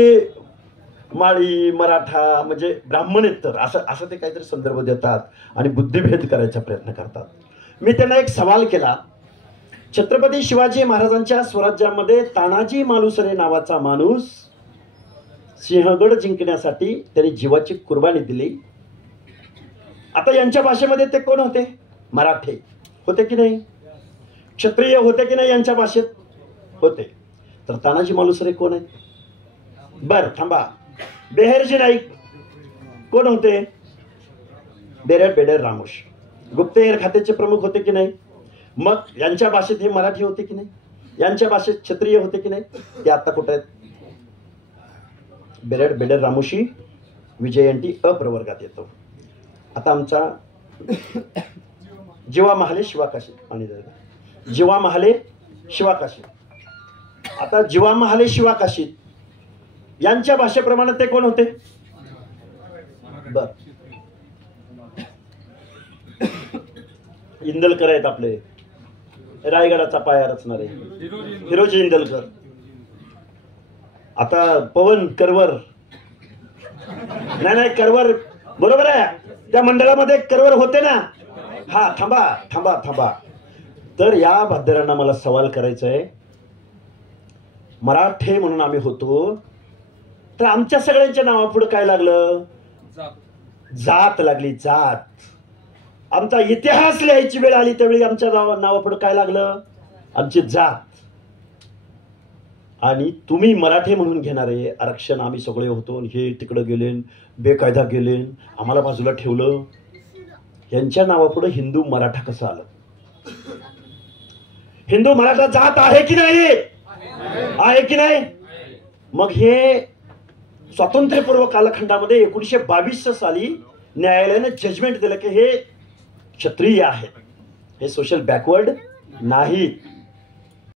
माळी मराठा म्हणजे ब्राह्मण आहेत तर असं असं ते काहीतरी संदर्भ देतात आणि बुद्धिभेद करायचा प्रयत्न करतात. मी त्यांना एक सवाल केला, छत्रपती शिवाजी महाराजांच्या स्वराज्यामध्ये तानाजी मालुसरे नावाचा माणूस सिंहगड जिंकण्यासाठी त्यांनी जीवाची कुर्बानी दिली. आता यांच्या भाषेमध्ये ते कोण होते? मराठे होते की नाही? क्षत्रिय होते की नाही? यांच्या भाषेत होते. तर तानाजी मालुसरे कोण आहेत? बर थांबा, बेहेरजी नाईक कोण होते? बेडेर रामोश गुप्तहेर खात्याचे प्रमुख होते की नाही? मग यांच्या भाषेत हे मराठी होते की नाही? यांच्या भाषेत क्षत्रिय होते की नाही? ते आता कुठे आहेत? बेडेर रामोशी विजयंती अप्रवर्गात येतो. आता आमचा जीवा महाले शिवाकाशी आणि जीवा महाले शिवाकाशी. आता जीवा महाले शिवाकाशी यांच्या भाषेप्रमाणे ते कोण होते? बर इंदलकर आहेत आपले, रायगडाचा पाया रचणारे हिरोजी इंदलकर. आता पवन करवर, नाही करवर बरोबर आहे, त्या मंडळामध्ये करवर होते ना. हा थांबा थांबा थांबा. तर या भाद्रांना मला सवाल करायचा आहे, मराठे म्हणून आम्ही होतो तर आमच्या सगळ्यांच्या नावापुढे काय लागलं? जात लागली, जात. आमचा इतिहास लिहायची वेळ आली त्यावेळी आमच्या नावापुढे काय लागलं? आमची जात. आणि तुम्ही मराठे म्हणून घेणारे आरक्षण आम्ही सगळे होतो, हे तिकडे गेले बेकायदा गेले, आम्हाला बाजूला ठेवलं. यांच्या नावापुढे हिंदू मराठा कसं आलं? हिंदू मराठा जात आहे की नाही? आहे की नाही? मग हे स्वातंत्र्यपूर्व कालखंडामध्ये 1922 साली न्यायालयाने जजमेंट दिलं की हे क्षत्रिय आहेत, हे सोशल बॅकवर्ड नाहीत.